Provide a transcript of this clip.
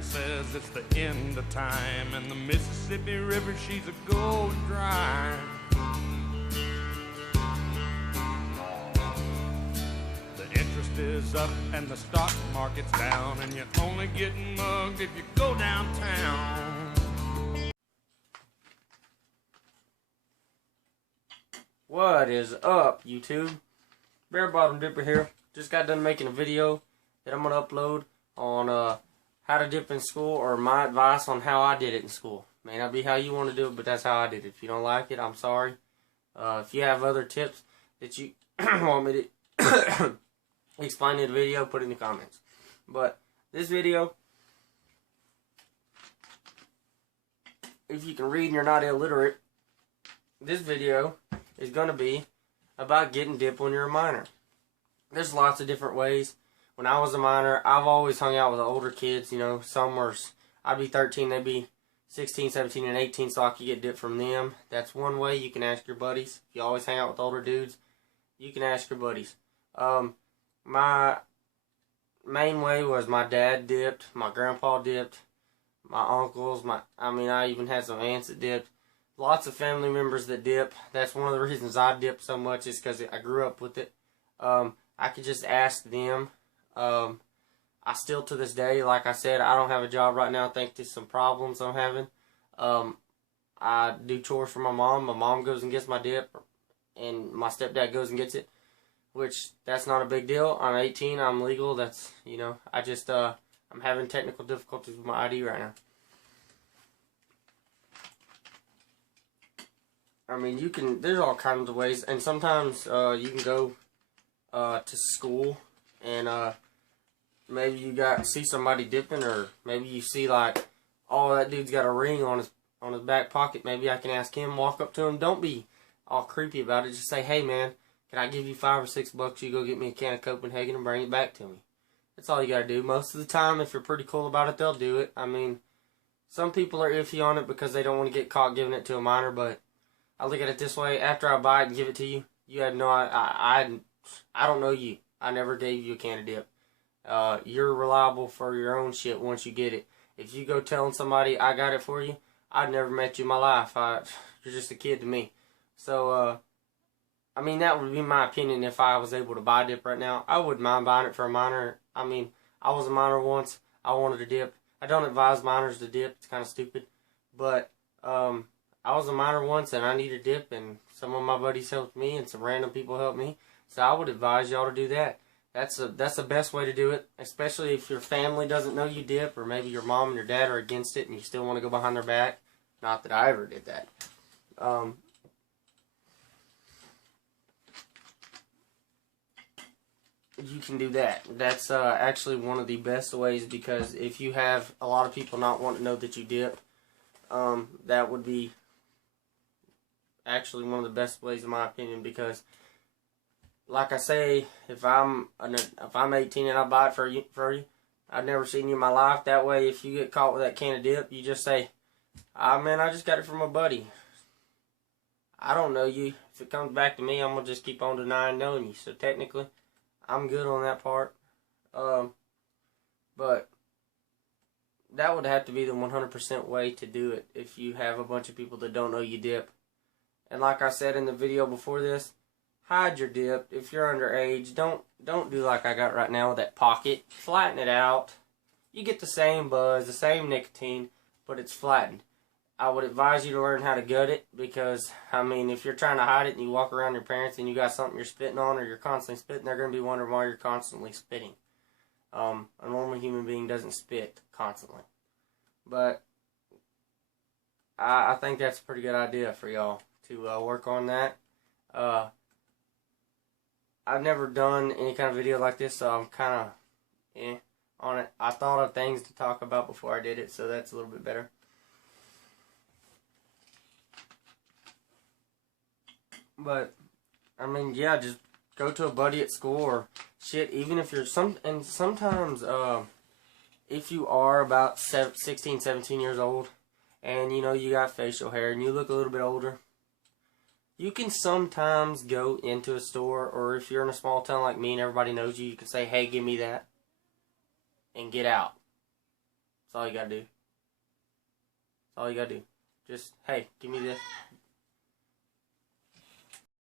man says it's the end of time, and the Mississippi River, she's a going dry. The interest is up and the stock market's down, and you're only getting mugged if you go downtown. What is up, YouTube? Bare Bottom Dipper here. Just got done making a video that I'm going to upload on how to dip in school, or my advice on how I did it in school. May not be how you want to do it, but that's how I did it. If you don't like it, I'm sorry. If you have other tips that you want me to explain in the video, put it in the comments. But this video, if you can read and you're not illiterate, this video is going to be about getting dip when you're a minor. There's lots of different ways. When I was a minor, I've always hung out with the older kids. You know, some were, I'd be 13, they'd be 16, 17, and 18, so I could get dip from them. That's one way. You can ask your buddies. If you always hang out with older dudes, you can ask your buddies. My main way was my dad dipped, my grandpa dipped, my uncles, I even had some aunts that dipped. Lots of family members that dip. That's one of the reasons I dip so much, is because I grew up with it. I could just ask them. I still, to this day, like I said, I don't have a job right now thanks to some problems I'm having. I do chores for my mom. My mom goes and gets my dip, and my stepdad goes and gets it, which that's not a big deal. I'm 18. I'm legal. That's, you know, I'm having technical difficulties with my ID right now. I mean, there's all kinds of ways, and sometimes you can go to school and maybe you see somebody dipping, or maybe you see like, oh, that dude's got a ring on his back pocket. Maybe I can ask him, walk up to him. Don't be all creepy about it. Just say, hey man, can I give you $5 or $6? You go get me a can of Copenhagen and bring it back to me. That's all you gotta do. Most of the time, if you're pretty cool about it, they'll do it. I mean, some people are iffy on it because they don't want to get caught giving it to a minor, but I look at it this way: after I buy it and give it to you, you had no, I don't know you. I never gave you a can of dip. You're reliable for your own shit once you get it. If you go telling somebody I got it for you, I'd never met you in my life. You're just a kid to me. So, I mean, that would be my opinion. If I was able to buy dip right now, I wouldn't mind buying it for a minor. I mean, I was a minor once. I wanted to dip. I don't advise minors to dip. It's kind of stupid. But, I was a minor once, and I needed dip, and some of my buddies helped me, and some random people helped me. So I would advise y'all to do that. That's the best way to do it, especially if your family doesn't know you dip, or maybe your mom and your dad are against it, and you still want to go behind their back. Not that I ever did that. You can do that. That's actually one of the best ways, because if you have a lot of people not want to know that you dip, that would be actually one of the best ways in my opinion, because like I say, if I'm 18 and I buy it for you, I've never seen you in my life. That way, if you get caught with that can of dip, you just say, man, I just got it from a buddy. I don't know you. If it comes back to me, I'm going to just keep on denying knowing you. So technically, I'm good on that part. But that would have to be the 100% way to do it if you have a bunch of people that don't know you dip. And like I said in the video before this, hide your dip. If you're underage, don't do like I got right now with that pocket. Flatten it out. You get the same buzz, the same nicotine, but it's flattened. I would advise you to learn how to gut it, because, I mean, if you're trying to hide it and you walk around your parents and you got something you're spitting on, or you're constantly spitting, they're going to be wondering why you're constantly spitting. A normal human being doesn't spit constantly. But I think that's a pretty good idea for y'all to work on that. I've never done any kind of video like this, so I'm kind of on it. I thought of things to talk about before I did it, so that's a little bit better. But, I mean, yeah, just go to a buddy at school, or shit, even if you're sometimes, if you are about 16, 17 years old, and, you know, you got facial hair, and you look a little bit older, you can sometimes go into a store, or if you're in a small town like me and everybody knows you, you can say, hey, give me that, and get out. That's all you gotta do. That's all you gotta do. Just, hey, give me this.